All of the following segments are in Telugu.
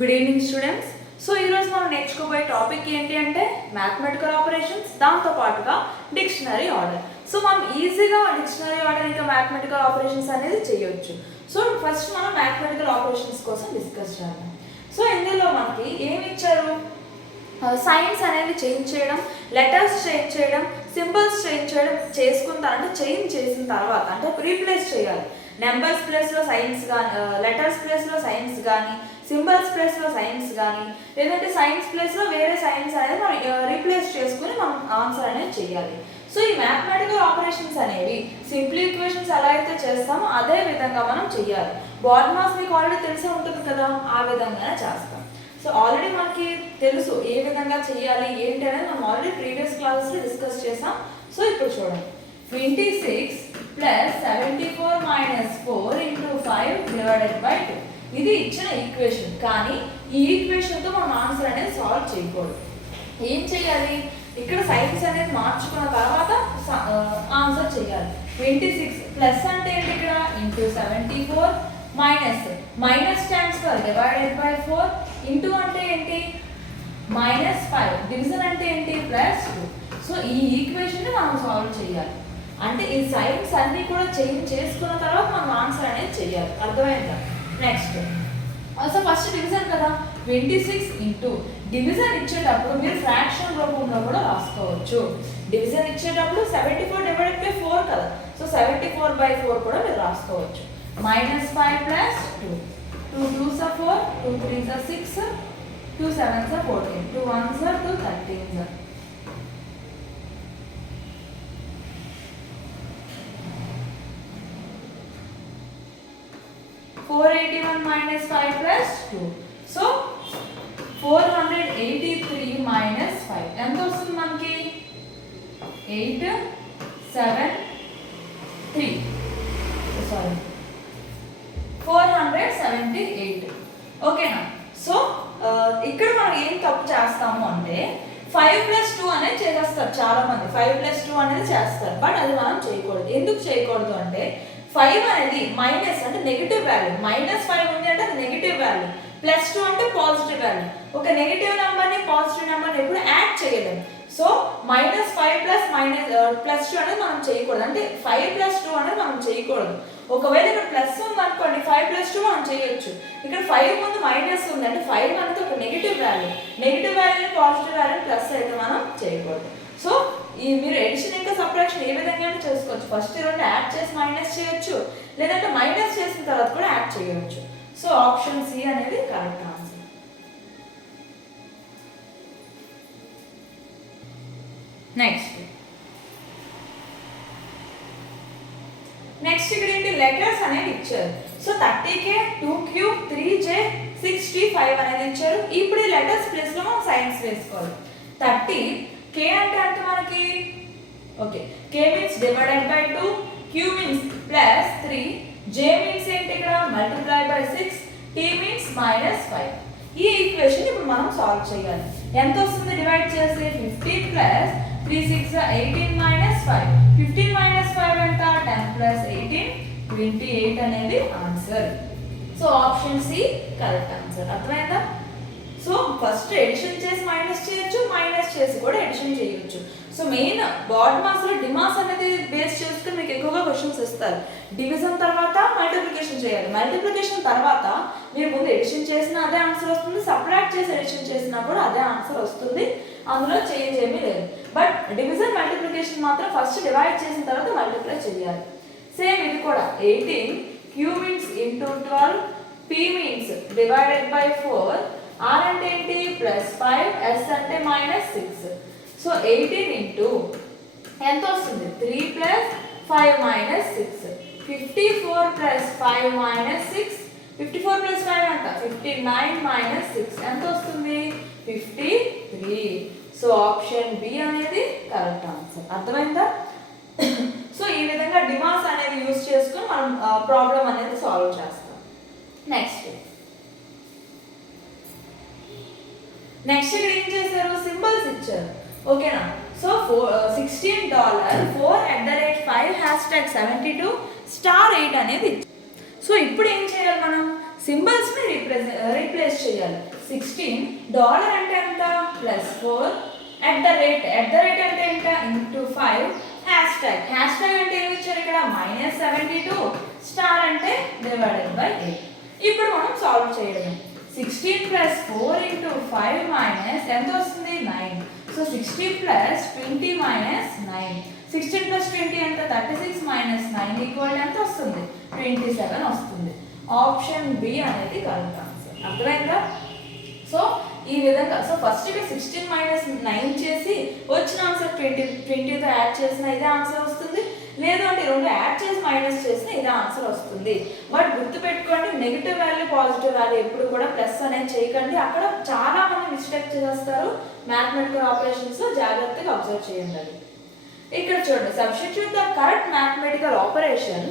Good evening students. సో ఈరోజు మనం నేర్చుకోబోయే టాపిక్ ఏంటి అంటే మ్యాథమెటికల్ ఆపరేషన్స్, దాంతో పాటుగా డిక్షనరీ ఆర్డర్. సో మనం ఈజీగా డిక్షనరీ ఆర్డర్ ఇంకా మ్యాథమెటికల్ ఆపరేషన్స్ అనేది చేయొచ్చు. సో ఫస్ట్ మనం మ్యాథమెటికల్ ఆపరేషన్స్ కోసం డిస్కస్ చేద్దాం. సో ఇందులో మనకి ఏమి ఇచ్చారు? సైన్స్ అనేది చేంజ్ చేయడం, లెటర్స్ చేంజ్ చేయడం, సింబల్స్ చేంజ్ చేయడం అంటే చేంజ్ చేసిన తర్వాత అంటే రీప్లేస్ చేయాలి. నెంబర్స్ ప్లేస్లో సైన్స్ కానీ, లెటర్స్ ప్లేస్లో సైన్స్ కానీ, సింబల్స్ ప్లేస్లో సైన్స్ కానీ, లేదంటే సైన్స్ ప్లేస్లో వేరే సైన్స్ అనేది మనం రీప్లేస్ చేసుకుని మనం ఆన్సర్ అనేది చేయాలి. సో ఈ మ్యాథమెటికల్ ఆపరేషన్స్ అనేవి సింపుల్ ఈక్వేషన్స్ ఎలా అయితే చేస్తామో అదే విధంగా మనం చేయాలి. బాడ్మాస్ మీకు ఆల్రెడీ తెలిసే ఉంటుంది కదా, ఆ విధంగానే చేస్తాం. సో ఆల్రెడీ మనకి తెలుసు ఏ విధంగా చేయాలి ఏంటి అనేది మనం ఆల్రెడీ ప్రీవియస్ క్లాసెస్లో డిస్కస్ చేసాం. సో ఇప్పుడు చూడండి, 26 + 74 - 4 × 5 ÷ 2 ఇది ఇచ్చిన ఈక్వేషన్. కానీ ఈ ఈక్వేషన్తో మనం ఆన్సర్ అనేది సాల్వ్ చేయకూడదు. ఏం చేయాలి? ఇక్కడ సైన్స్ అనేది మార్చుకున్న తర్వాత ఆన్సర్ చేయాలి. 26 ప్లస్ అంటే ఏంటి? ఇక్కడ into 74 minus stands for ÷ 4 into అంటే ఏంటి? -5 డివిజన్ అంటే ఏంటి? +2. సో ఈ ఈక్వేషన్ మనం సాల్వ్ చేయాలి. అంటే ఈ సైన్స్ అన్ని కూడా చేంజ్ చేసుకున్న తర్వాత మనం ఆన్సర్ అనేది చేయాలి. అర్థమైందా? నెక్స్ట్ సో ఫస్ట్ డివిజన్ కదా, 26 ఇంటూ డివిజన్ ఇచ్చేటప్పుడు మీరు ఫ్రాక్షన్ రూపంలో కూడా రాసుకోవచ్చు. డివిజన్ ఇచ్చేటప్పుడు 74 ÷ 4 కదా, సో 74/4 కూడా మీరు రాసుకోవచ్చు. -5 + 2 2 2s are 4 2 3s are 6 2 7s are 14 2 1s are 2 13s are 481 - 5 + 2. So 483 - 5 ఎంత వస్తుంది మనకి? 8 7 3 సారీ 478. ఓకేనా? సో ఇక్కడ మనం ఏం తప్పు చేస్తాము అంటే 5 + 2 అనేది చేసేస్తారు చాలా మంది. 5 + 2 అనేది చేస్తారు, బట్ అది మనం చేయకూడదు. ఎందుకు చేయకూడదు అంటే 5 అనేది మైనస్ అంటే నెగిటివ్ వాల్యూ. -5 ఉంది అంటే అది నెగిటివ్ వాల్యూ, +2 అంటే పాజిటివ్ వాల్యూ. ఒక నెగిటివ్ నెంబర్ని పాజిటివ్ నెంబర్ని ఎప్పుడు యాడ్ చేయలేము. సో -5 + +2 అనేది మనం చేయకూడదు. అంటే 5 + 2 అనేది మనం చేయకూడదు. ఒకవేళ ఇక్కడ ప్లస్ ఉంది అనుకోండి, 5 + 2 మనం చేయొచ్చు. ఇక్కడ 5 ముందు మైనస్ ఉంది అంటే 5 అనేది ఒక నెగిటివ్ వాల్యూ. నెగిటివ్ వాల్యూని పాజిటివ్ వాల్యూని ప్లస్ అయితే మనం చేయకూడదు. సో మీరు ఎడిషన్ ఇంకా సబ్ట్రాక్షన్ ఏ విధంగా చేసుకోవచ్చు. ఫస్ట్ రెండు యాడ్ చేసి మైనస్ చేయొచ్చు, లేదంటే మైనస్ చేసిన తర్వాత కూడా యాడ్ చేయవచ్చు. సో ఆప్షన్ సి అనేది కరెక్ట్ ఆన్సర్. నెక్స్ట్ ఇక్కడ ఏంటి? లెటర్స్ అనేది ఇచ్చారు. సో 30K 2Q 3J 65 అనేది ఇచ్చారు. ఇప్పుడు ఈ లెటర్స్ ప్లేస్ లో మనం సైన్స్ వేసుకోవాలి. 30K అంటే ఎంత మనకి? Okay, K means ÷ 2, Q means +3, J means ఏంటి? ఇక్కడ ×6, T మీన్స్ -5. ఈ ఈక్వేషన్ ఇప్పుడు మనం సాల్వ్ చేయాలి. ఎంత వస్తుంది డివైడ్ చేస్తే? 15 + 3 6 18 -5. 15 - 5 ఎంత? 10 + 18 28 అనేది answer. So option C correct answer. అర్థమైందా? సో ఫస్ట్ ఎడిషన్ చేసి మైనస్ చేయొచ్చు, మైనస్ చేసి కూడా ఎడిషన్ చేయొచ్చు. సో మెయిన్ బాడ్మాస్లో డిమాస్ అనేది బేస్ చేసుకుని మీకు ఎక్కువగా క్వశ్చన్స్ ఇస్తారు. డివిజన్ తర్వాత మల్టిప్లికేషన్ చేయాలి. మల్టిప్లికేషన్ తర్వాత మీరు ముందు ఎడిషన్ చేసినా అదే ఆన్సర్ వస్తుంది, సబ్ట్రాక్ట్ చేసి ఎడిషన్ చేసినా కూడా అదే ఆన్సర్ వస్తుంది. అందులో చేంజ్ ఏమీ లేదు. బట్ డివిజన్ మల్టిప్లికేషన్ మాత్రం ఫస్ట్ డివైడ్ చేసిన తర్వాత మల్టిప్లై చేయాలి. సేమ్ ఇది కూడా 18 Q means into 12, P means ÷ 4, R అంటే ఏంటి? +5, S అంటే -6. సో 18 ఇంటూ ఎంత వస్తుంది? 3 + 5 - 6 54 + 5 - 6 54 + 5 ఎంత? 59 - 6 ఎంత వస్తుంది? 53. సో ఆప్షన్ బి అనేది కరెక్ట్ ఆన్సర్. అర్థమైందా? సో ఈ విధంగా డిమాస్ అనేది యూజ్ చేసుకుని మనం ప్రాబ్లం అనేది సాల్వ్ చేస్తాం. నెక్స్ట్ ఇక్కడ ఏం చేశారు? సింబల్స్ ఇచ్చారు. ఓకేనా? సో $16 4@5 #72 *8 అనేది. సో ఇప్పుడు ఏం చేయాలి? మనం సింబల్స్ని రీప్లేస్ చేయాలి. 16 అంటే ఎంత +4 at the rate అంటే ఎంత ఇంటూ 5 హ్యాష్ ట్యాగ్ అంటే ఏమి ఇచ్చారు ఇక్కడ -72 స్టార్ అంటే డివైడెడ్ బై 8. ఇప్పుడు మనం సాల్వ్ చేయడం 16 + 4 × 5 మైనస్ ఎంత వస్తుంది 9. సో 60 + 20 - 9. 16 + 20 ఎంత 36 - 9 ఈక్వల్ ఎంత వస్తుంది 27 వస్తుంది. ఆప్షన్ బి అనేది కరెక్ట్ ఆన్సర్. అర్థమైందా? సో ఈ విధంగా సో ఫస్ట్ ఇక్కడ 16 - 9 చేసి వచ్చిన ఆన్సర్ 20తో యాడ్ చేసిన ఇదే ఆన్సర్ వస్తుంది. లేదు అంటే రెండు యాడ్ చేసి మైనస్ చేసిన ఇదే ఆన్సర్ వస్తుంది. బట్ గుర్తుపెట్టుకోండి, నెగిటివ్ వాల్యూ పాజిటివ్ వాల్యూ ఎప్పుడు కూడా ప్లస్ అనేది చేయకండి. అక్కడ చాలా మంది మిస్టేక్ చేస్తారు మ్యాథమెటికల్ ఆపరేషన్స్ లో. జాగ్రత్తగా అబ్జర్వ్ చేయండి. అది ఇక్కడ చూడండి, substitute the correct mathematical operation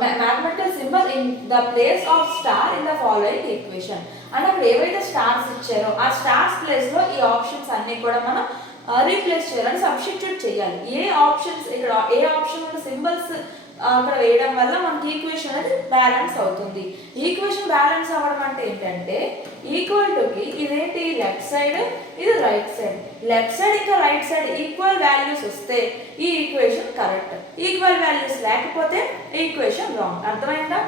mathematical symbol in the place of star in the following equation. అంటే అక్కడ ఏవైతే స్టార్స్ ఇచ్చారో ఆ స్టార్స్ ప్లేస్ లో ఈ ఆప్షన్స్ అన్ని కూడా మనం రీప్లేస్ చేయాలి, సబ్స్టిట్యూట్ చేయాలి. ఏ ఆప్షన్స్ ఇక్కడ ఏ ఆప్షన్ సింబల్స్ అక్కడ వేయడం వల్ల మనకి ఈక్వేషన్ అనేది బ్యాలెన్స్ అవుతుంది. ఈక్వేషన్ బ్యాలెన్స్ అవ్వడం అంటే ఏంటంటే ఈక్వల్ టుకి ఇదేంటి లెఫ్ట్ సైడ్, ఇది రైట్ సైడ్. లెఫ్ట్ సైడ్ ఇంకా రైట్ సైడ్ ఈక్వల్ వాల్యూస్ వస్తే ఈ ఈక్వేషన్ కరెక్ట్. ఈక్వల్ వాల్యూస్ లేకపోతే ఈక్వేషన్ రాంగ్. అర్థమైందా?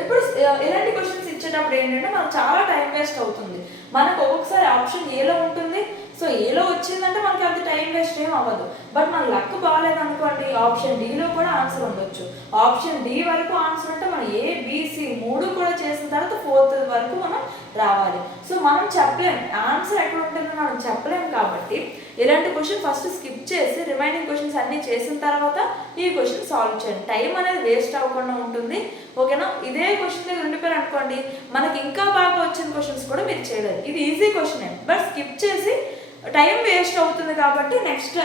ఇప్పుడు ఇలాంటి క్వశ్చన్స్ ఇచ్చేటప్పుడు ఏంటంటే మనకు చాలా టైం వేస్ట్ అవుతుంది. మనకు ఒక్కొక్కసారి ఆప్షన్ ఏలో ఉంటుంది, సో ఏలో వచ్చిందంటే మనకి అంత టైం వేస్ట్ ఏం అవ్వదు. బట్ మన లక్ బాగాలేదనుకోండి ఆప్షన్ డిలో కూడా ఆన్సర్ ఉండొచ్చు. ఆప్షన్ డి వరకు ఆన్సర్ అంటే మనం ఏ బిసి 3 కూడా చేసిన తర్వాత 4th వరకు మనం రావాలి. సో మనం చెప్పలేం ఆన్సర్ ఎక్కడ ఉంటుందో మనం చెప్పలేం. కాబట్టి ఇలాంటి క్వశ్చన్ ఫస్ట్ స్కిప్ చేసి రిమైనింగ్ క్వశ్చన్స్ అన్నీ చేసిన తర్వాత ఈ క్వశ్చన్ సాల్వ్ చేయండి. టైం అనేది వేస్ట్ అవ్వకుండా ఉంటుంది. ఓకేనా? ఇదే క్వశ్చన్ దగ్గర ఉండిపోయారు అనుకోండి మనకి ఇంకా బాగా వచ్చిన క్వశ్చన్స్ కూడా మీరు చేయలేదు. ఇది ఈజీ క్వశ్చన్ బట్ స్కిప్ చేసి టైం వేస్ట్ అవుతుంది. కాబట్టి నెక్స్ట్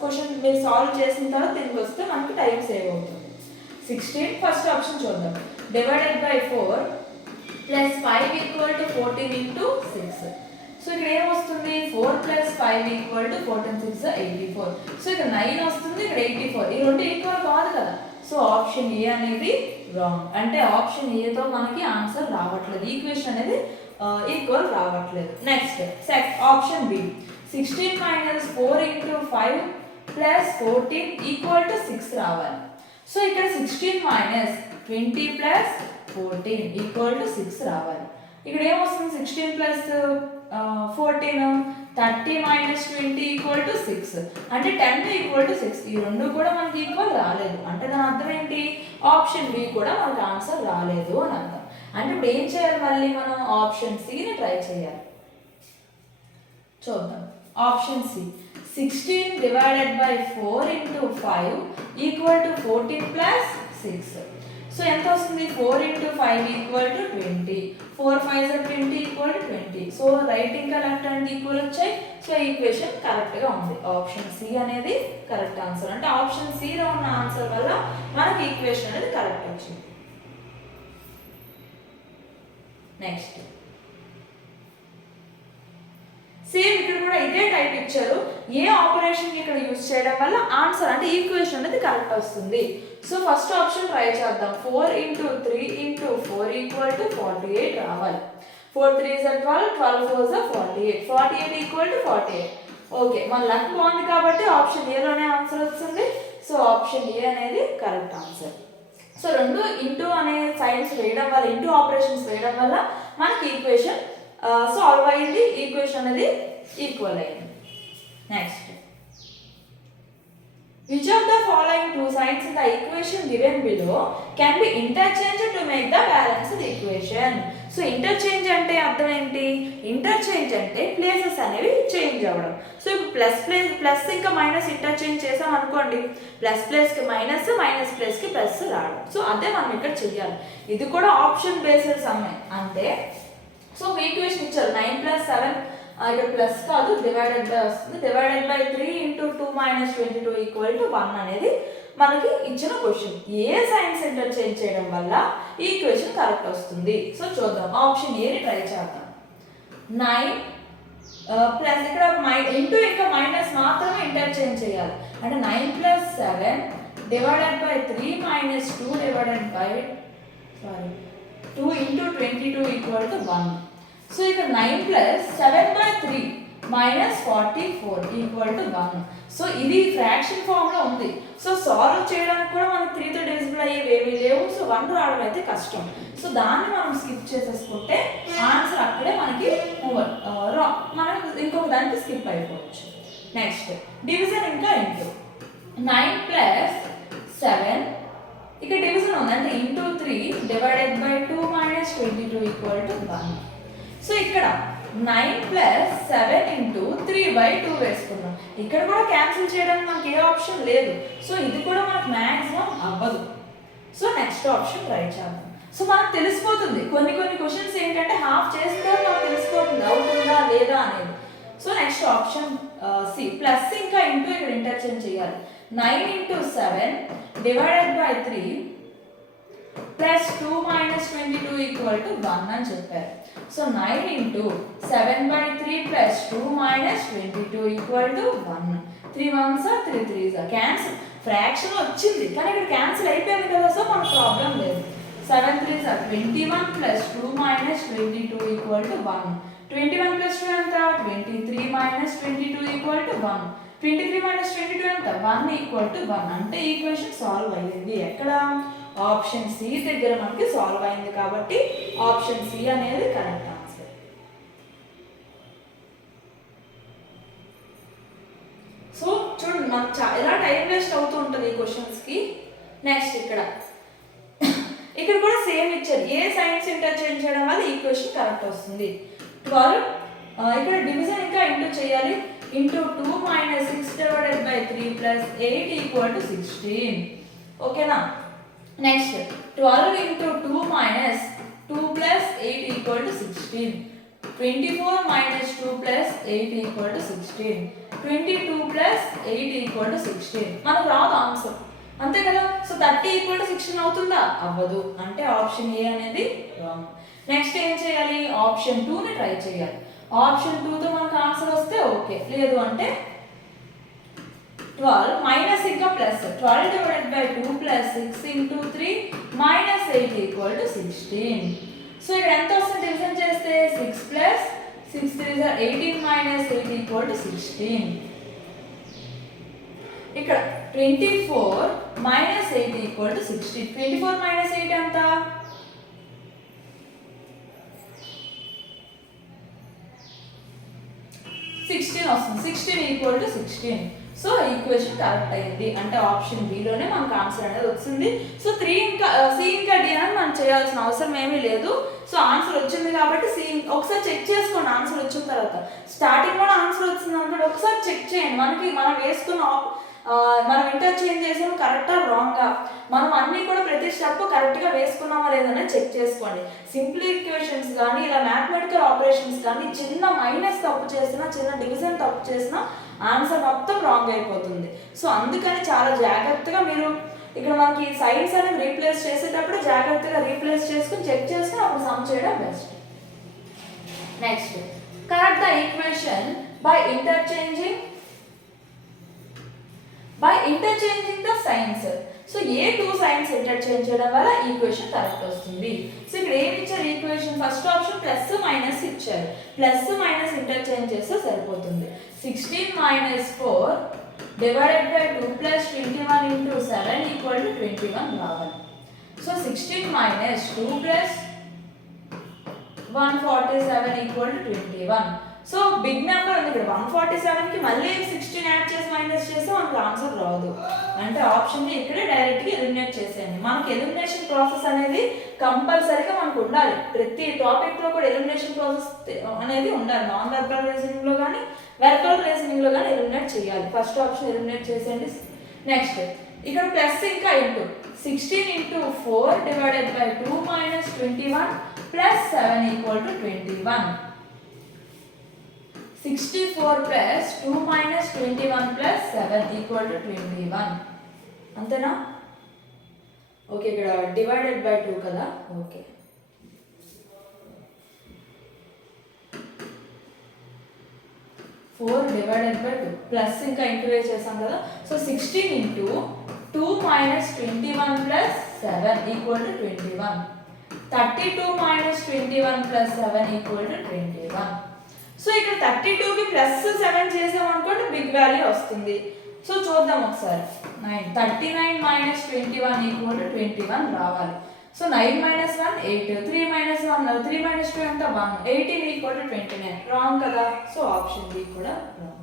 క్వశ్చన్ మీరు సాల్వ్ చేసిన తర్వాత దీనికి వస్తే మనకి టైం సేవ్ అవుతుంది. 16 ఫస్ట్ ఆప్షన్ చూద్దాం. Divided by 4 + 5 = 14 × 6. సో ఇక్కడ ఏమొస్తుంది 4 + 5 = 14 × 6 = 84. సో ఇక్కడ 9 వస్తుంది, ఇక్కడ 84. ఈ రెండు ఈక్వల్ కాదు కదా. సో ఆప్షన్ ఏ అనేది రాంగ్. అంటే ఆప్షన్ ఏతో మనకి ఆన్సర్ రావట్లేదు, ఈక్వేషన్ అనేది ఈక్వల్ రావట్లేదు. నెక్స్ట్ ఆప్షన్ బి 16 - 4 × 5 + 14 = 6 రావాలి. సో ఇక్కడ 16 - 20 + 14 = 6 రావాలి. ఇక్కడ ఏమొస్తుంది 16 + 14 30 - 20 = 6. అంటే 10 = 6. ఈ రెండు కూడా మనకి ఈక్వల్ రాలేదు. అంటే దాని అర్థం ఏంటి ఆప్షన్ బి కూడా మనకి ఆన్సర్ రాలేదు అని అర్థం. అంటే ఇప్పుడు ఏం చేయాలి, మళ్ళీ మనం ఆప్షన్ సిని ట్రై చేయాలి. చూద్దాం. Option C 16 divided by 4 × 5 = 14 + 6. So ఎంత వస్తుంది 4 × 5 = 20. 4 × 5 = 20 = 20. సో రైట్ ఇంకా లెఫ్ట్ హ్యాండ్ ఈక్వల్ వచ్చాయి. సో ఈక్వేషన్ కరెక్ట్గా ఉంది. ఆప్షన్ సి అనేది కరెక్ట్ ఆన్సర్. అంటే ఆప్షన్ సిలో ఉన్న ఆన్సర్ వల్ల మనకి ఈక్వేషన్ అనేది కరెక్ట్ వచ్చింది. నెక్స్ట్ సేమ్ ఇక్కడ కూడా ఇదే టైప్ ఇచ్చారు. ఏ ఆపరేషన్ ఇక్కడ యూజ్ చేయడం వల్ల ఆన్సర్ అంటే ఈక్వేషన్ అనేది కరెక్ట్ వస్తుంది. సో ఫస్ట్ ఆప్షన్ ట్రై చేద్దాం. 4 × 3 × 4 = 48 రావాలి. 4 3 = 12, 12 4 = 48, 48 = 48. ఓకే, మన లక్ బాగుంది కాబట్టి ఆప్షన్ ఏలోనే ఆన్సర్ వస్తుంది. సో ఆప్షన్ ఏ అనేది కరెక్ట్ ఆన్సర్. సో రెండు ఇంటూ అనే సైన్స్ వేయడం వల్ల, ఇంటూ ఆపరేషన్స్ వేయడం వల్ల మనకి ఈక్వేషన్ సాల్వ్ అయింది. ఈక్వేషన్ అనేది ఈక్వల్ అయింది. Next which of the following two signs in the equation given below can be interchanged to make the balanced equation? So interchange అంటే అర్థం ఏంటి? ఇంటర్చేంజ్ అంటే ప్లేసెస్ అనేవి చేంజ్ అవ్వడం. సో ఇప్పుడు ప్లస్ ఇంకా మైనస్ ఇంటర్చేంజ్ చేసాం అనుకోండి, ప్లస్కి మైనస్, మైనస్ ప్లస్కి ప్లస్ రావడం. సో అదే మనం ఇక్కడ చెయ్యాలి. ఇది కూడా ఆప్షన్ బేస్డ్ సమ్మే అంటే. సో ఈక్వేషన్ ఇచ్చారు 9 + 7 ఇక్కడ ప్లస్ కాదు డివైడెడ్ బై వస్తుంది. డివైడెడ్ బై 3 × 2 - 22 = 1 అనేది మనకి ఇచ్చిన క్వశ్చన్. ఏ సైన్స్ ఇంటర్చేంజ్ చేయడం వల్ల ఈక్వేషన్ కరెక్ట్ వస్తుంది. సో చూద్దాం. ఆప్షన్ ఏని ట్రై చేద్దాం. 9 ప్లస్ ఇక్కడ ఇంటూ ఇంకా మైనస్ మాత్రమే ఇంటర్చేంజ్ చేయాలి. అంటే 9 + 7 divided by 3 - 2 divided by 2 into 22 equal to 1. So ఇక్కడ 9 plus 7/3 minus 44 equal to 1. So ఇది ఫ్రాక్షన్ ఫామ్ లో ఉంది. సో సాల్వ్ చేయడానికి కూడా మనకు 3 తో డివిజిబుల్ అయ్యేవి ఏమీ లేవు. సో 1 రావడం అయితే కష్టం. సో దాన్ని మనం స్కిప్ చేసేసుకుంటే ఆన్సర్ అక్కడే మనకి మనం ఇంకొక దానికి స్కిప్ అయిపోవచ్చు. నెక్స్ట్ డివిజన్ ఇంకా ఇంటూ 9 plus 7 ఇక్కడ డివిజన్ ఉంది అంటే into 3 divided by 2 minus 22 equal to 1. So ఇక్కడ 9 plus 7 into 3/2 వేసుకున్నాం. ఇక్కడ కూడా క్యాన్సిల్ చేయడానికి మనకి ఏ ఆప్షన్ లేదు. సో ఇది కూడా మనకు మ్యాక్సిమం అవ్వదు. సో నెక్స్ట్ ఆప్షన్ ట్రై చేద్దాం. సో మనకు తెలిసిపోతుంది కొన్ని క్వశ్చన్స్ ఏంటంటే హాఫ్ చేస్తే మనకు తెలిసిపోతుంది అవుతుందా లేదా అనేది. So next option C plus ఇంకా ఇంటూ ఇక్కడ ఇంటర్చేంజ్ చేయాలి. 9 into 7 divided by 3 plus 2 minus 22 equal to 1 అని చెప్పారు. So 9 into 7/3 plus 2 minus 22 equal to 1. 3 1s are 3 3s are cancel. Fraction వచ్చింది కానీ ఇక్కడ క్యాన్సిల్ అయిపోయింది కదా. సో మనకు ప్రాబ్లం లేదు. 7 3s are 21 plus 2 minus 22 equal to 1. 21 plus 2 ఎంత 23 minus 22 equal to 1. 23 minus 22 ఎంత 1 equal to 1. అంటే ఈక్వేషన్ సాల్వ్ అయ్యింది. ఎక్కడ ఆప్షన్ సి దగ్గర మనకి సాల్వ్ అయింది కాబట్టి ఆప్షన్ సి అనేది కరెక్ట్ ఆన్సర్. సో చూడండి మనకు ఎలా టైం వేస్ట్ అవుతూ ఉంటుంది ఈ క్వశ్చన్స్కి. నెక్స్ట్ ఇక్కడ కూడా సేమ్ ఇచ్చారు. ఏ సైన్స్ ఇంటర్చేంజ్ చేయడం వల్ల ఈక్వేషన్ కరెక్ట్ వస్తుంది. 12 ఇక్కడ డివిజన్ ఇంకా ఇంటూ చేయాలి. Into 2 minus 6 divided by 3 plus 8 equal to 16. ఓకేనా. Next 12 into 2 minus 2 plus 8 equal to 16. 24 minus 2 plus 8 equal to 16. 22 plus 8 equal to 16. మనకు రాదు ఆన్సర్ అంతే కదా. సో 30 equal to 16 అవుతుందా అవ్వదు. అంటే ఆప్షన్ ఏ అనేది రాంగ్. నెక్స్ట్ ఏం చేయాలి ఆప్షన్ 2 ని ట్రై చేయాలి. ఆప్షన్ 2 తో మనకు ఆన్సర్ వస్తే ఓకే, లేదు అంటే 12 మైనస్ ఇంకా plus 12 divided by 2 plus 6 into 3 minus 8 equal to 16. So ఇక్కడ ఎంత వస్తుంది డివిజన్ చేస్తే 6 plus 6 3s are 18 minus 8 equal to 16. ఇక్కడ 24 minus 8 equal to 16. 24 minus 8 ఎంత 16 వస్తుంది. 16 equal to 16. So equation correct అయింది. అంటే ఆప్షన్ బిలోనే మనకు ఆన్సర్ అనేది వచ్చింది. సో 3 ఇంకా సి ఇంకా డి అని మనం చేయాల్సిన అవసరం ఏమీ లేదు. సో ఆన్సర్ వచ్చింది కాబట్టి సి ఒకసారి చెక్ చేసుకోండి. ఆన్సర్ వచ్చిన తర్వాత స్టార్టింగ్ కూడా ఆన్సర్ వచ్చింది అనుకోండి ఒకసారి చెక్ చేయండి. మనం వేసుకున్న మనం ఇంటర్చేంజ్ చేసాము కరెక్టా రాంగా, మనం అన్నీ కూడా ప్రతి స్టెప్ కరెక్ట్గా వేసుకున్నామా లేదని చెక్ చేసుకోండి. సింపుల్ ఈక్వేషన్స్ కానీ ఇలా మ్యాథమెటికల్ ఆపరేషన్స్ కానీ చిన్న మైనస్ తప్పు చేసినా చిన్న డివిజన్ తప్పు చేసినా ఆన్సర్ మొత్తం రాంగ్ అయిపోతుంది. సో అందుకని చాలా జాగ్రత్తగా మీరు ఇక్కడ మనకి సైన్స్ అనేది రీప్లేస్ చేసేటప్పుడు జాగ్రత్తగా రీప్లేస్ చేసుకుని చెక్ చేసుకుని అప్పుడు సమ్ చేయడం best. Next correct the equation by interchanging the science. So A 2 science interchange చేయడం వల్ల ఈక్వేషన్ కరెక్ట్ వస్తుంది. సో ఇక్కడ ఏమి ఇచ్చారు equation first option plus minus ఇచ్చారు. ప్లస్ మైనస్ ఇంటర్చేంజ్ చేస్తే సరిపోతుంది. 16 minus 4 divided by 2 plus 21 into 7 equal to 21 రావాలి. So 16 minus 2 plus 147 equal to 21. So big number ఉంది ఇక్కడ 147కి మళ్ళీ 16 యాడ్ చేసి మైనస్ చేస్తే మనకు ఆన్సర్ రాదు. అంటే ఆప్షన్ ఇక్కడే డైరెక్ట్గా ఎలిమినేట్ చేసేయండి. మనకి ఎలిమినేషన్ ప్రాసెస్ అనేది కంపల్సరీగా మనకు ఉండాలి. ప్రతి టాపిక్లో కూడా ఎలిమినేషన్ ప్రాసెస్ అనేది ఉండాలి. నాన్ వెర్బల్ రీజనింగ్లో కానీ వెర్బల్ రీజనింగ్లో కానీ ఎలిమినేట్ చేయాలి. ఫస్ట్ ఆప్షన్ ఎలిమినేట్ చేసేయండి. నెక్స్ట్ ఇక్కడ ప్లస్ ఇంకా into 16 into 4 divided by 2 minus 21 plus 7 equal to 21. 64 plus 2 minus 21 plus 7 equal to 21. అంతేనా? ఓకే ఇక్కడ డివైడెడ్ బై 2 కదా. ఓకే 4 divided by 2 ప్లస్ ఇంకా ఇంటూ చేసాం కదా. So 16 into 2 minus 21 plus 7 equal to 21. 32 minus 21 plus 7 equal to 21. So ఇక్కడ 32కి ప్లస్ 7 చేసామనుకోండి బిగ్ వాల్యూ వస్తుంది. సో చూద్దాం ఒకసారి. 39 minus 21 equal to 21 రావాలి. సో 9 minus 1 8, 3 minus 1 3 minus 2 ఎంత 1, 18 equal to 29. రాంగ్ కదా. సో ఆప్షన్ బి కూడా రాంగ్.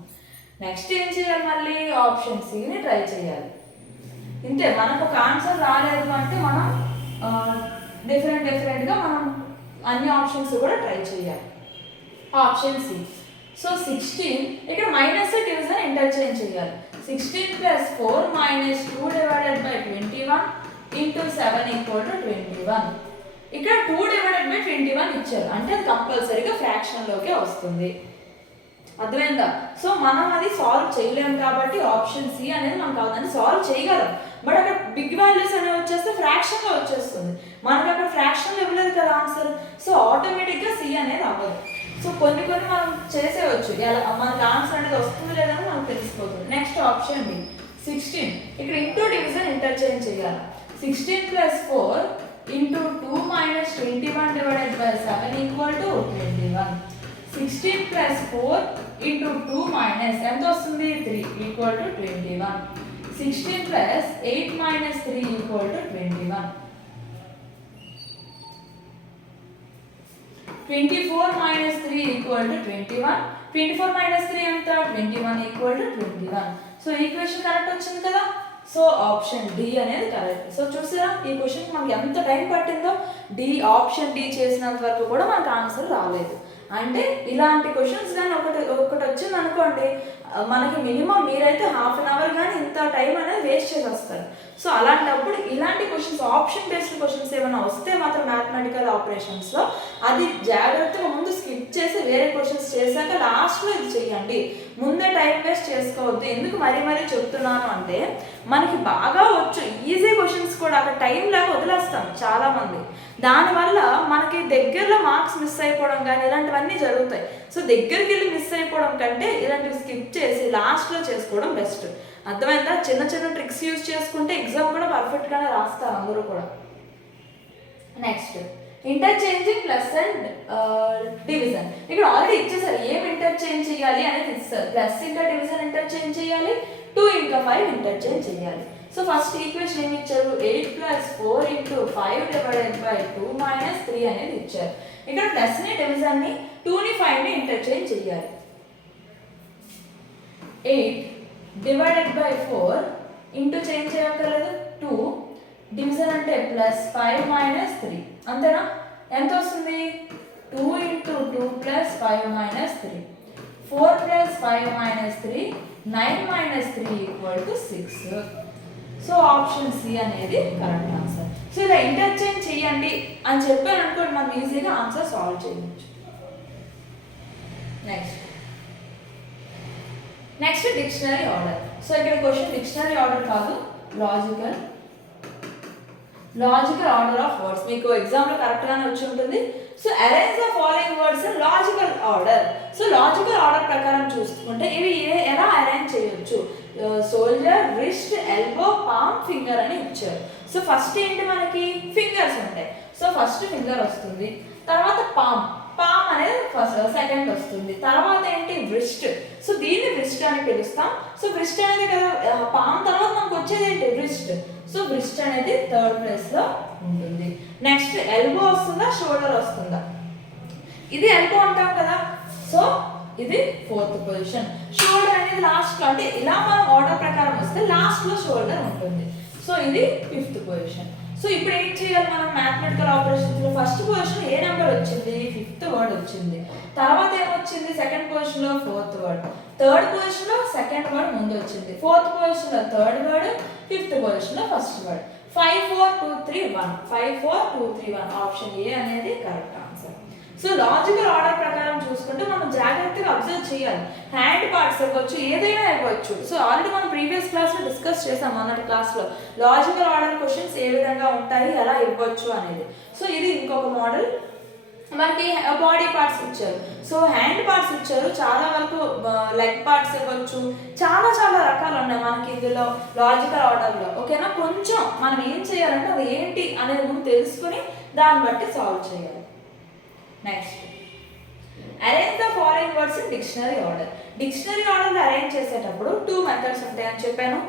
నెక్స్ట్ ఏం చేయాలి, మళ్ళీ ఆప్షన్ సిని ట్రై చేయాలి. ఇంతే, మనకు ఒక ఆన్సర్ రాలేదు అంటే మనం డిఫరెంట్గా మనం అన్ని ఆప్షన్స్ కూడా ట్రై చేయాలి. Option C. సో 16 ఇక్కడ మైనస్ డివిజన్ ఇంటర్చేంజ్ చేయాలి. 16 plus 4 minus 2 divided by 21 into 7 equal to 21. ఇక్కడ 2 divided by 21 ఇచ్చారు అంటే అది కంపల్సరీగా ఫ్రాక్షన్లోకే వస్తుంది. అర్థమైందా? సో మనం అది సాల్వ్ చేయలేము కాబట్టి ఆప్షన్ సి అనేది మనకు అవుతుంది. సాల్వ్ చేయగలం బట్ అక్కడ బిగ్ వాల్యూస్ అనేవి వచ్చేస్తే ఫ్రాక్షన్లో వచ్చేస్తుంది. మనకు అక్కడ ఫ్రాక్షన్లో ఇవ్వలేదు కదా ఆన్సర్. సో ఆటోమేటిక్గా సి అనేది అవ్వదు. సో కొన్ని మనం చేసేవచ్చు, ఎలా మనకు ఆన్సర్ అనేది వస్తుంది లేదని మనకు తెలిసిపోతుంది. నెక్స్ట్ ఆప్షన్ బి 16 ఇక్కడ ఇంటూ డివిజన్ ఇంటర్చేంజ్ చేయాలి. 16 plus 4 into 2 minus 21 divided by 7 equal to 21. 16 plus 4 into 2 minus ఎంత వస్తుంది 3 equal to 21. 16 plus 8 minus 3 equal to 21. 24 minus 3 equal to 21. 24 minus 3 ఎంత 21 equal to 21. So equation correct వచ్చింది కదా. సో ఆప్షన్ డి అనేది కరెక్ట్. సో చూసారా ఈ క్వశ్చన్ మనకి ఎంత టైం పట్టిందో, ఆప్షన్ డి చేసినంత వరకు కూడా మనకు ఆన్సర్ రాలేదు. అంటే ఇలాంటి క్వశ్చన్స్ కానీ ఒకటి వచ్చింది అనుకోండి, మనకి మినిమం మీరైతే హాఫ్ అన్ అవర్ కానీ ఇంత టైం అనేది వేస్ట్ చేసి వస్తారు. సో అలాంటప్పుడు ఇలాంటి క్వశ్చన్స్ ఆప్షన్ బేస్డ్ క్వశ్చన్స్ ఏమైనా వస్తే మాత్రం మ్యాథమెటికల్ ఆపరేషన్స్లో అది జాగ్రత్తగా ముందు స్కిప్ చేసి వేరే క్వశ్చన్స్ చేశాక లాస్ట్లో ఇది చేయండి. ముందే టైం వేస్ట్ చేసుకోవద్దు. ఎందుకు మరీ చెప్తున్నాను అంటే మనకి బాగా వచ్చు ఈజీ క్వశ్చన్స్ కూడా అక్కడ టైం లేక వదిలేస్తాం చాలామంది. దానివల్ల మనకి దగ్గరలో మార్క్స్ మిస్ అయిపోవడం కానీ ఇలాంటివన్నీ జరుగుతాయి. సో దగ్గరికి వెళ్ళి మిస్ అయిపోవడం కంటే ఇలాంటివి స్కిప్ చేసి లాస్ట్లో చేసుకోవడం బెస్ట్. అర్థమైందా? చిన్న ట్రిక్స్ యూజ్ చేసుకుంటే ఎగ్జామ్ కూడా పర్ఫెక్ట్గానే రాస్తారు అందరూ కూడా. Next interchanging plus and division. ఇక్కడ ఆల్రెడీ ఇచ్చేసారు ఏం ఇంటర్చేంజ్ చేయాలి అనేది ఇస్తారు. ప్లస్ ఇంకా డివిజన్ ఇంటర్చేంజ్ చేయాలి, 2 ఇంకా 5 ఇంటర్చేంజ్ చేయాలి. సో ఫస్ట్ ఈక్వేషన్ ఏమి ఇచ్చారు, 8 plus 4 into 5 divided by 2 minus 3 అనేది ఇచ్చారు. ఇక్కడ ప్లస్ని డివిజన్ని 2ని 5ని ఇంటర్చేంజ్ చేయాలి. 8 divided by 4 ఇంటూ చేంజ్ చేయక్కర్లేదు 2 డివిజన్ అంటే ప్లస్ 5 minus 3 అంతేనా. ఎంత వస్తుంది 2 into 2 plus 5 minus 3. 4 plus 5 minus 3 9 minus 3 equal to 6. So option C అనేది కరెక్ట్ ఆన్సర్. సో ఇలా ఇంటర్చేంజ్ చేయండి అని చెప్పాను అనుకోండి మనం ఈజీగా ఆన్సర్ సాల్వ్ చేయవచ్చు. Next dictionary order. సో ఇక్కడ క్వశ్చన్ డిక్షనరీ ఆర్డర్ కాదు, లాజికల్ ఆర్డర్ ఆఫ్ వర్డ్స్. మీకు ఎగ్జామ్లో కరెక్ట్గానే వచ్చి ఉంటుంది. So arrange the following words in logical order. So logical order ప్రకారం చూసుకుంటే ఇవి ఎలా అరేంజ్ చేయొచ్చు, shoulder, wrist, elbow, palm, finger అని ఇచ్చారు. సో ఫస్ట్ ఏంటి మనకి ఫింగర్స్ ఉంటాయి. సో ఫస్ట్ ఫింగర్ వస్తుంది, తర్వాత పామ్ అనేది సెకండ్ వస్తుంది, తర్వాత ఏంటి రిస్ట్. సో దీన్ని రిస్ట్ అని పిలుస్తాం. సో రిస్ట్ అనేది కదా పామ్ తర్వాత మనకు వచ్చేది ఏంటి రిస్ట్. సో రిస్ట్ అనేది థర్డ్ ప్లేస్లో ఉంటుంది. నెక్స్ట్ ఎల్బో వస్తుందా, షోల్డర్ వస్తుందా, ఇది ఎల్బో అంటాం కదా. సో ఇది ఫోర్త్ పొజిషన్. షోల్డర్ అనేది లాస్ట్లో, అంటే ఇలా మనం ఆర్డర్ ప్రకారం వస్తే లాస్ట్లో షోల్డర్ ఉంటుంది. సో ఇది ఫిఫ్త్ పొజిషన్. సో ఇప్పుడు ఏం చేయాలి మనం మ్యాథమెటికల్ ఆపరేషన్స్లో, ఫస్ట్ పొజిషన్ ఏ నెంబర్ వచ్చింది, ఫిఫ్త్ వర్డ్ వచ్చింది. తర్వాత ఏమొచ్చింది సెకండ్ పొజిషన్లో ఫోర్త్ వర్డ్, థర్డ్ పొజిషన్లో సెకండ్ వర్డ్ ముందు వచ్చింది, ఫోర్త్ పొజిషన్లో థర్డ్ వర్డ్, ఫిఫ్త్ పొజిషన్లో ఫస్ట్ వర్డ్. 5 4 2 3 1 5 4 2 3 1 ఆప్షన్ ఏ అనేది correct answer. So logical order ప్రకారం చూసుకుంటే మనం జాగ్రత్తగా అబ్జర్వ్ చేయాలి. హ్యాండ్ పార్ట్స్ ఇవ్వచ్చు, ఏదైనా ఇవ్వచ్చు. సో ఆల్రెడీ మనం ప్రీవియస్ క్లాస్లో డిస్కస్ చేసాం మొన్నటి క్లాస్లో లాజికల్ ఆర్డర్ క్వశ్చన్స్ ఏ విధంగా ఉంటాయి, ఎలా ఇవ్వచ్చు అనేది. సో ఇది ఇంకొక మోడల్. మనకి బాడీ పార్ట్స్ ఇచ్చారు. సో హ్యాండ్ పార్ట్స్ ఇచ్చారు, చాలా వరకు లెగ్ పార్ట్స్ ఇవ్వచ్చు, చాలా చాలా రకాలు ఉన్నాయి మనకి ఇందులో లాజికల్ ఆర్డర్లో. ఓకేనా, కొంచెం మనం ఏం చేయాలంటే అది ఏంటి అనేది ముందు తెలుసుకుని దాన్ని బట్టి సాల్వ్ చేయాలి. Next, arrange the following words in dictionary order. Dictionary ఆర్డర్లో అరేంజ్ చేసేటప్పుడు 2 మెథడ్స్ ఉంటాయని చెప్పాను.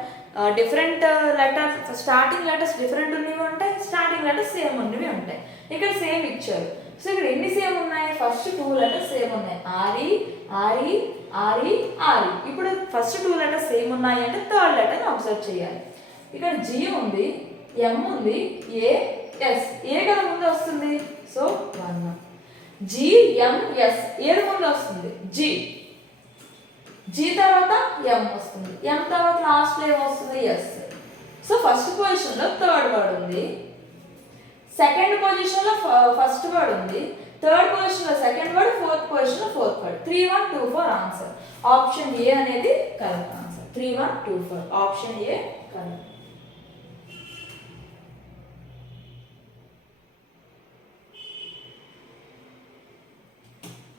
Different letters, starting letters different ఉన్నవి ఉంటాయి, స్టార్టింగ్ లెటర్స్ సేమ్ ఉన్నవి ఉంటాయి. ఇక్కడ సేమ్ ఇచ్చారు. సో ఇక్కడ ఎన్ని సేమ్ ఉన్నాయి? ఫస్ట్ 2 లెటర్స్ సేమ్ ఉన్నాయి, ఆరి ఆరి ఆరి ఆరి. ఇప్పుడు ఫస్ట్ 2 లెటర్స్ సేమ్ ఉన్నాయి అంటే థర్డ్ లెటర్ అబ్జర్వ్ చేయాలి. ఇక్కడ జి ఉంది, ఎం ఉంది, ఏ ఎస్. ఏ కదా ముందు వస్తుంది, సో 1. జి ఎం ఎస్ ఏది ముందు వస్తుంది? జి. జి తర్వాత ఎం వస్తుంది, ఎం తర్వాత లాస్ట్లో ఏమొస్తుంది? ఎస్. సో ఫస్ట్ పొజిషన్లో థర్డ్ వర్డ్ ఉంది, సెకండ్ పొజిషన్లో ఫస్ట్ వర్డ్ ఉంది, థర్డ్ పొజిషన్లో సెకండ్ వర్డ్, ఫోర్త్ పొజిషన్లో fourth word. 3 1 2 4 answer. Option A అనేది correct answer. 3 1 2 4 option A correct.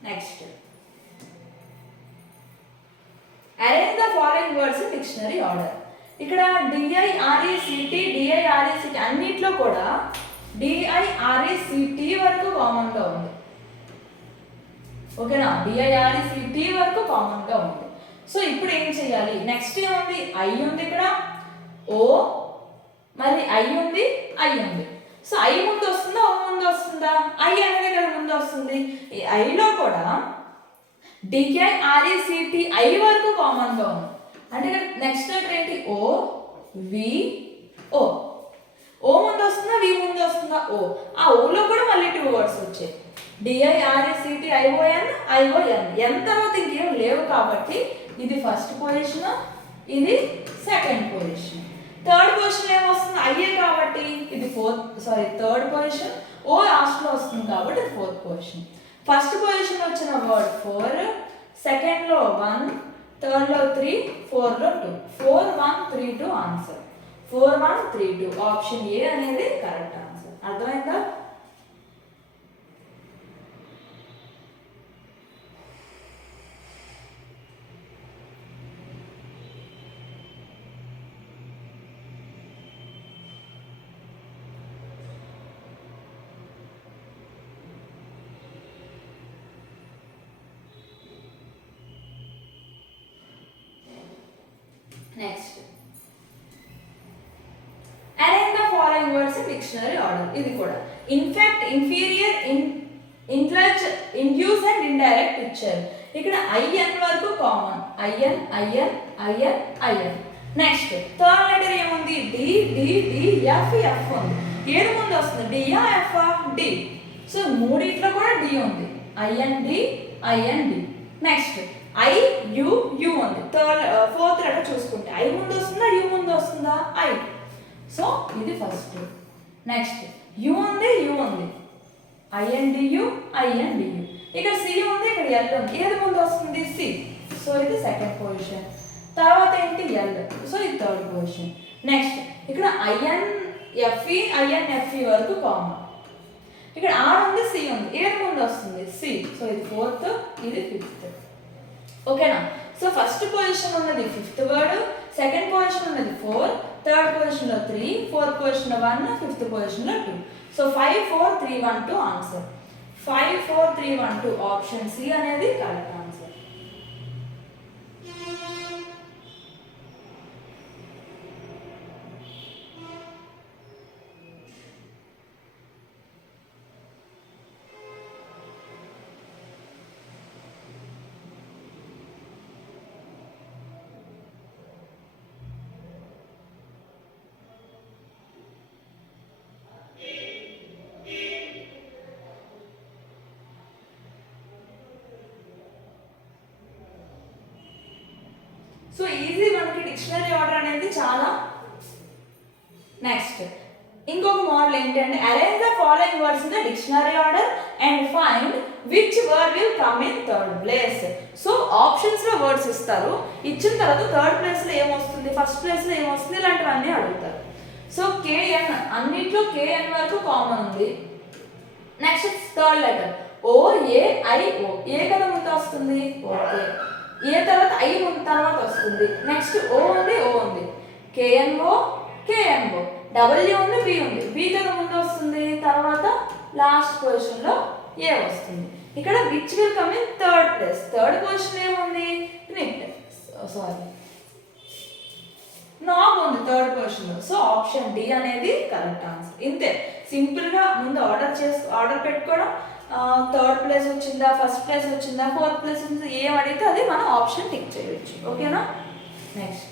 Next, arrange the following words in dictionary order. ఇక్కడ డిఐఆర్ఈసిటి డిఐఆర్ఈసిటి అన్నిట్లో కూడా డిఐఆర్ఈసిటి వరకు కామన్గా ఉంది. ఓకేనా, డిఐఆర్ఈసిటి వరకు కామన్గా ఉంది. సో ఇప్పుడు ఏం చేయాలి? నెక్స్ట్ ఏముంది? ఐ ఉంది ఇక్కడ, ఓ, మరి ఐ ఉంది, ఐ ఉంది. సో ఐ ముందు వస్తుందా, ఓ ముందు వస్తుందా? ఐ అనేది కదా ముందు వస్తుంది. ఈ ఐలో కూడా డిఐఆర్ఈసిటి ఐ వరకు కామన్గా ఉంది. అంటే నెక్స్ట్ లెటర్ ఏంటి? ఓ, వి, ఓ. ఓ ముందు వస్తుందా, వి ముందు వస్తుందా? ఓ. ఆ ఓలో కూడా మళ్ళీ 2 వర్డ్స్ వచ్చాయి, డిఐఆర్ఈసిటి ఐఓఎన్ ఐఓఎన్. ఎన్ తర్వాత ఇంకేం లేవు కాబట్టి ఇది ఫస్ట్ పొజిషన్, ఇది సెకండ్ పొజిషన్. థర్డ్ పొజిషన్ ఏమొస్తుంది? ఐఏ కాబట్టి ఇది థర్డ్ పొజిషన్. ఓ లాస్ట్లో వస్తుంది కాబట్టి ఇది ఫోర్త్ పొజిషన్. ఫస్ట్ పొజిషన్ వచ్చిన వర్డ్ 4, సెకండ్లో 1, థర్డ్లో 3, ఫోర్లో 2. 4 1 3 2 ఆన్సర్. 4 1 3 2 ఆప్షన్ ఏ అనేది కరెక్ట్ ఆన్సర్. అర్థమైందా? Next, arrange the following words in dictionary order. ఇది కూడా in fact, inferior, indulge, induce and indirect ఇచ్చారు. ఇక్కడ ఐఎన్ వరకు common, I N I N I N I N. Next third letter ఏముంది? D D D F F ఉంది. ఏది ముందు వస్తుంది? డియా ఎఫ్ డి. సో మూడిట్లో కూడా డి ఉంది, I N D I N D. Next I U U ఉంది. ఫోర్త్ లెటర్ చూసుకుంటే ఐ ముందు వస్తుందా, యు ముందు వస్తుందా? ఐ. సో ఇది ఫస్ట్. నెక్స్ట్ యు ఉంది, యు ఉంది, ఐఎన్డియు ఐఎన్డియు. ఇక్కడ సి ఉంది, ఇక్కడ ఎల్ ఉంది. ఏది ముందు వస్తుంది? సి. సో ఇది సెకండ్ పొజిషన్. తర్వాత ఏంటి? ఎల్. సో ఇది థర్డ్ పొజిషన్. నెక్స్ట్ ఇక్కడ ఐఎన్ఎఫ్ఈ ఐఎన్ఎఫ్ఈ వరకు కామన్. ఇక్కడ ఆర్ ఉంది, సి ఉంది. ఏది ముందు వస్తుంది? సి. సో ఇది ఫోర్త్, ఇది ఫిఫ్త్. ఓకేనా? సో ఫస్ట్ పొజిషన్ ఉన్నది ఫిఫ్త్ వర్డ్, సెకండ్ పొజిషన్ ఉన్నది 4, థర్డ్ పొజిషన్లో 3, ఫోర్త్ పొజిషన్లో 1, ఫిఫ్త్ పొజిషన్లో 2. So 5 4 3 1 2 answer. 5 4 3 1 2 ఆప్షన్ సి అనేది కరెక్ట్ ఆన్సర్. సో ఈజీ మనకి డిక్షనరీ ఆర్డర్ అనేది చాలా. నెక్స్ట్ ఇంకొక మోడల్ ఏంటంటే arrange the following words in the dictionary order and find which word will come in third place. So ఆప్షన్స్లో వర్డ్స్ ఇస్తారు, ఇచ్చిన తర్వాత థర్డ్ ప్లేస్లో ఏమొస్తుంది, ఫస్ట్ ప్లేస్లో ఏమొస్తుంది, ఇలాంటివన్నీ అడుగుతారు. సో కేఎన్, అన్నింటిలో కేఎన్ వరకు కామన్ ఉంది. Next third letter OAIO. ఏ కదా ముందు వస్తుంది? ఓకే. ఏ తర్వాత ఐ ముందు తర్వాత వస్తుంది. నెక్స్ట్ ఓ ఉంది, ఓ ఉంది. KNO, KNO. W ఉంది, B ఉంది. B కదా ముందు వస్తుంది. తర్వాత లాస్ట్ పొజిషన్లో ఏ వస్తుంది. ఇక్కడ which will come in third place. Third position ఏముంది? నిట్. సారీ, నాబ్ ఉంది థర్డ్ పొజిషన్లో. సో ఆప్షన్ డి అనేది కరెక్ట్ ఆన్సర్. ఇంతే సింపుల్గా ముందు ఆర్డర్ పెట్టుకోవడం. థర్డ్ ప్లేస్ వచ్చిందా, ఫస్ట్ ప్లేస్ వచ్చిందా, ఫోర్త్ ప్లేస్ వచ్చిందా, ఏం అడిగితే అది మనం ఆప్షన్ టిక్ చేయొచ్చు. ఓకేనా? నెక్స్ట్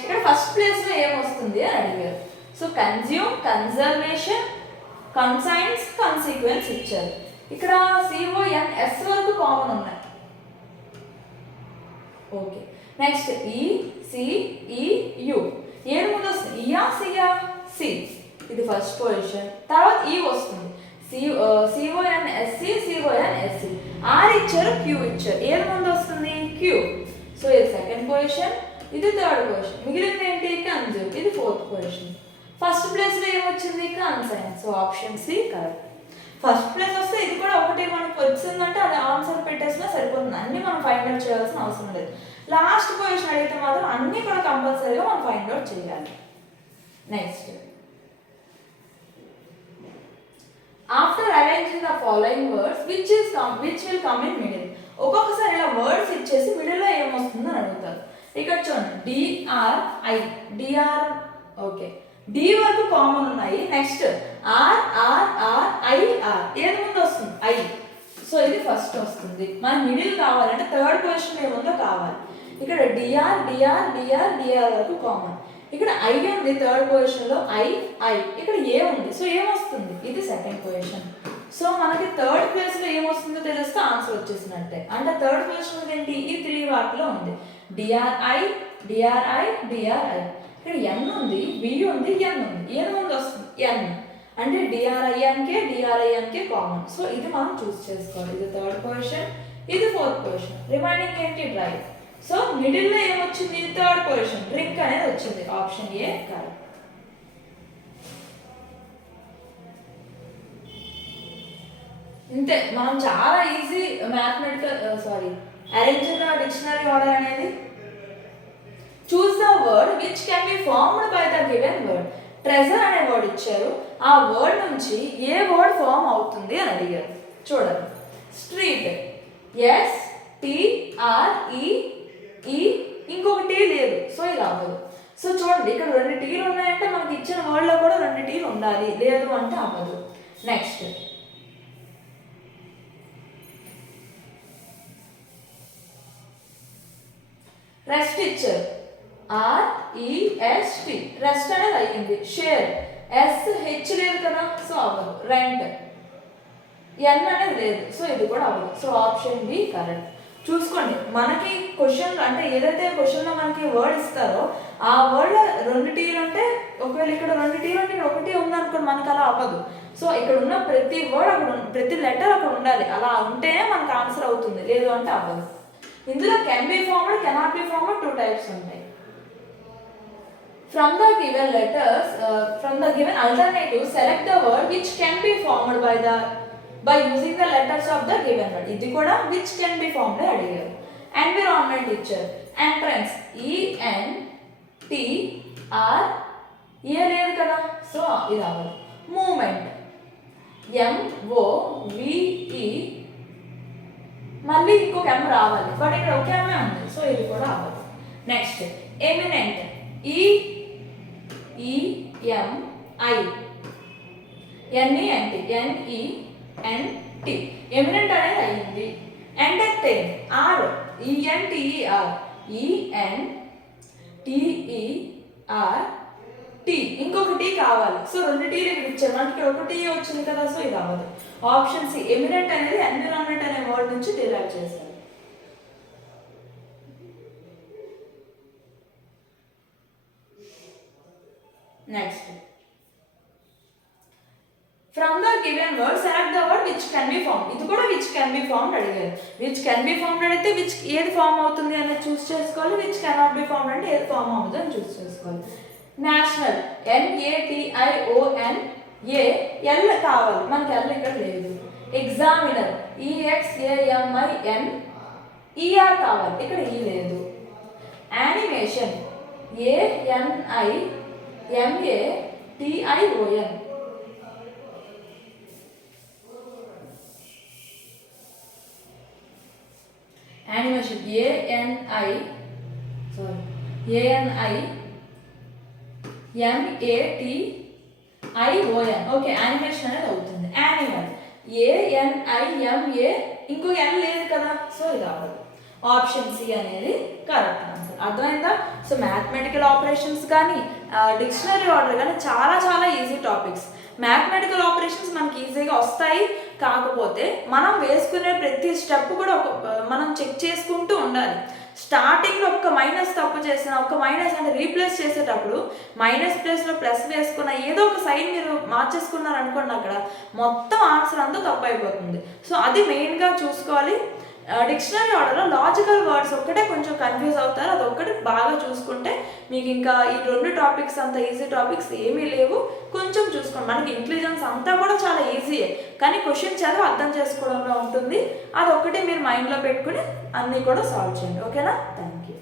ఇక్కడ ఫస్ట్ ప్లేస్లో ఏమొస్తుంది అని అడిగారు. So consume, conservation, conscience, consequence ఇచ్చారు. ఇక్కడ CONS వరకు కామన్ ఉన్నాయి. ఓకే. Next ECEU. ఏది ముందు వస్తుంది? ఇయా, సియా? సి. ఇది ఫస్ట్ పొజిషన్. తర్వాత ఈ వస్తుంది. CONSC, CONSC. R ఇచ్చారు, Q ఇచ్చారు. ఏది ముందు వస్తుంది? Q. సో ఇది సెకండ్ పొజిషన్, ఇది థర్డ్ పొజిషన్. మిగిలింది ఏంటి? కన్జ్యూమ్. ఇది ఫోర్త్ పొజిషన్. ఫస్ట్ ప్లేస్లో ఏమొచ్చింది? Consign. So option C correct. First place వస్తే ఇది కూడా ఒకటి మనకు వచ్చిందంటే అది ఆన్సర్ పెట్టేసినా సరిపోతుంది. అన్నీ మనం ఫైండ్ అవుట్ చేయాల్సిన అవసరం లేదు. లాస్ట్ పొజిషన్ అడిగితే మాత్రం అన్నీ కూడా కంపల్సరీగా మనం ఫైండ్ అవుట్ చేయాలి. Next, after arranging the following words which will come in middle. ఒక్కొక్కసారి ఇలా వర్డ్స్ ఇచ్చేసి మిడిల్లో ఏమొస్తుందో అని అడుగుతారు. ఇక్కడ చూడండి, DR. ఓకే, డి వరకు కామన్ ఉన్నాయి. Next RRRIR. ఏది ముందు వస్తుంది? ఐ. సో ఇది ఫస్ట్ వస్తుంది. మన మిడిల్ కావాలంటే థర్డ్ పొజిషన్ ఏముందో కావాలి. ఇక్కడ DR వరకు కామన్. ఇక్కడ ఐ ఉంది థర్డ్ పొజిషన్లో, ఐ. ఇక్కడ ఏ ఉంది, సో ఏమొస్తుంది? ఇది సెకండ్ పొజిషన్. సో మనకి థర్డ్ ప్లేస్లో ఏమొస్తుందో తెలిస్తే ఆన్సర్ వచ్చేసినట్టే. అంటే థర్డ్ పొజిషన్ ఏంటి? ఈ 3 వాటిలో ఉంది. DRI. ఇక్కడ ఎన్ ఉంది, బి ఉంది, ఎన్ ఉంది. ఏది ముందు వస్తుంది? ఎన్. అంటే DRINK కామన్. సో ఇది మనం చూస్ చేసుకోవాలి. ఇది థర్డ్ పొజిషన్, ఇది ఫోర్త్ పొజిషన్. రిమైనింగ్ ఏంటి? డ్రైవ్. సో మిడిల్లో ఏమొచ్చింది? థర్డ్ పొజిషన్, డ్రింక్ అనేది వచ్చింది. Option A correct. ఇంతే, మనం చాలా ఈజీ అరేంజ్డ్ డిక్షనరీ ఆర్డర్ అనేది. Choose the word which can be formed by the given word. Treasure అనే వర్డ్ ఇచ్చారు. ఆ వర్డ్ నుంచి ఏ వర్డ్ ఫామ్ అవుతుంది అని అడిగారు. చూడండి, స్ట్రీట్. STREE. ఇంకొక టీ లేదు, సో ఇది అవ్వదు. సో చూడండి, ఇక్కడ 2 టీలు ఉన్నాయంటే మనకి ఇచ్చిన వర్డ్లో కూడా 2 టీలు ఉండాలి, లేదు అంటే అవ్వదు. నెక్స్ట్, రెస్ట్ ఇచ్చారు. REST. రెస్ట్ అనేది అయ్యింది. షేర్. SH లేదు కదా, సో అవ్వదు. రెంట్. ఎన్ అనేది లేదు, సో ఇది కూడా అవ్వదు. So option B correct. చూసుకోండి, మనకి క్వశ్చన్ అంటే ఏదైతే క్వశ్చన్లో మనకి వర్డ్ ఇస్తారో ఆ వర్డ్ 2 టీలు అంటే, ఒకవేళ ఇక్కడ 2 టీలు అంటే ఇక్కడ 1 ఉందనుకోండి, మనకు అలా అవ్వదు. సో ఇక్కడ ఉన్న ప్రతి వర్డ్ అక్కడ, ప్రతి లెటర్ అక్కడ ఉండాలి. అలా ఉంటేనే మనకు ఆన్సర్ అవుతుంది, లేదు అంటే అవ్వదు. ఇందులో can be formed, cannot be formed 2 types ఉంటాయి. From the given alternative, select the word which can be formed by using the letters of the given word. ఇది కూడా which can be formed అడిగారు. Environment ఇచ్చారు. Entrance. ENTR. ఏ లేదు కదా, సో ఇది అవ్వదు. Movement. MOVE. మళ్ళీ ఇంకొక M రావాలి, బట్ ఇక్కడ ఒక M ఉంది, సో ఇది కూడా అవ్వదు. Next, eminent. EEMI. NENT. Eminent అనేది అయ్యింది. ఎంటర్టైన్. ENTER. ఇంకొక టీ కావాలి, సో 2 టీలు ఇక్కడ ఇచ్చారు, మనకి ఒక టీ వచ్చింది కదా, సో ఇది అవ్వదు. ఆప్షన్ సి, ఎమినెంట్ అనేది ఎన్విరాన్మెంట్ అనే వర్డ్ నుంచి డిరైవ్ చేస్తారు. Next, from the given word select the word which can be form. ఇది కూడా విచ్ కెన్ బి ఫార్మ్డ్ అడిగారు. విచ్ కెన్ బి ఫార్మ్డ్ అడిగితే విచ్ ఏది ఫార్మ్ అవుతుంది అనేది చూస్ చేసుకోవాలి. విచ్ కెనాట్ బి ఫార్మ్డ్ అంటే ఏది ఫార్మ్ అవుతుంది అని చూస్ చేసుకోవాలి. నేషనల్. NATIONAL. ఏ ఎల్ కావాలి, మనకి ఎల్ ఇక్కడ లేదు. ఎగ్జామినర్ EXAMIN ER కావాలి, ఇక్కడ ఈ లేదు. Animation ANIMATION animation ANIMATION okay, animation అనేది అవుతుంది. యానిమల్ ANIMA ఇంకో ఎన్ లేదు కదా, సో ఇది అవ్వదు. ఆప్షన్ సి అనేది కరెక్ట్ ఆన్సర్. అర్థమైందా? సో మ్యాథమెటికల్ ఆపరేషన్స్ కానీ డిక్షనరీ ఆర్డర్ కానీ చాలా చాలా ఈజీ టాపిక్స్. మ్యాథమెటికల్ ఆపరేషన్స్ మనకి ఈజీగా వస్తాయి, కాకపోతే మనం వేసుకునే ప్రతి స్టెప్ కూడా మనం చెక్ చేసుకుంటూ ఉండాలి. స్టార్టింగ్లో ఒక్క మైనస్ తప్పు చేసిన, ఒక్క మైనస్ అంటే రీప్లేస్ చేసేటప్పుడు మైనస్ ప్లేస్లో ప్లస్ వేసుకున్న, ఏదో ఒక సైన్ మీరు మార్చేసుకున్నారు అనుకోండి, అక్కడ మొత్తం ఆన్సర్ అంతా తప్పు అయిపోతుంది. సో అది మెయిన్గా చూసుకోవాలి. డిక్షనరీ ఆర్డర్లో లాజికల్ వర్డ్స్ ఒక్కటే కొంచెం కన్ఫ్యూజ్ అవుతారు, అది ఒక్కటి బాగా చూసుకుంటే మీకు ఇంకా ఈ 2 టాపిక్స్ అంత ఈజీ టాపిక్స్ ఏమీ లేవు. కొంచెం చూసుకోండి. మనకి ఇంటెలిజెన్స్ అంతా కూడా చాలా ఈజీయే, కానీ క్వశ్చన్ చదివి అర్థం చేసుకోవడంలో ఉంటుంది. అది ఒక్కటి మీరు మైండ్లో పెట్టుకుని అన్నీ కూడా సాల్వ్ చేయండి. ఓకేనా? Thank you.